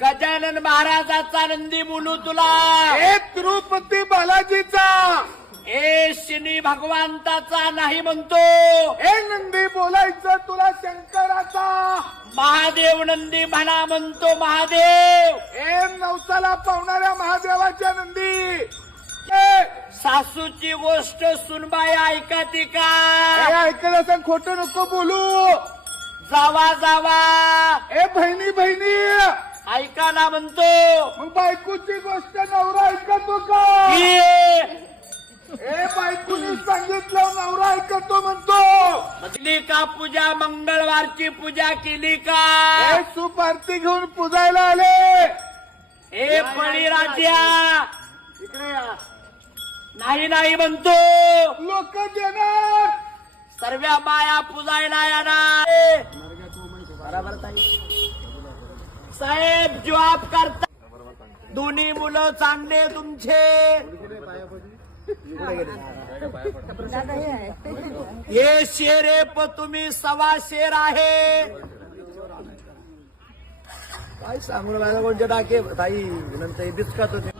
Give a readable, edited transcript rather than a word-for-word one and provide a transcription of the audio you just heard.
गजानन महाराजाचा नंदी बोलू तुला, ए तिरुपती बालाजीचा, ए शनी भगवंताचा नाही म्हणतो, ए नंदी बोलायचं तुला शंकराचा, महादेव नंदी म्हणा म्हणतो महादेव, ए नवसाला पावणाऱ्या महादेवाच्या नंदी, ए सासूची गोष्ट सुनबाई ऐकती का, ऐकलं असं खोटं नको बोलू, जावा जावा ए बहिणी बहिणी ऐका ना म्हणतो, मग बायकोची गोष्ट नवरा ऐकतो का, ये ए बायकोनी सांगितलं नवरा ऐकतो म्हणतो, केली का पूजा, मंगळवारची पूजा केली का, ए सुपारती घेऊन पुजायला आले, ए बळीराजा इकडे या, नाही नाही म्हणतो, लोक देणार, सर्व बाया पुजायला येणार, साहेब जॉब करता, दोन्ही मुलं चांगले तुमचे, हे शेर आहे पण तुम्ही सवा शेर आहे, काय सांगू लागला कोणत्या टाके ताई नंतर बिस्कात होते.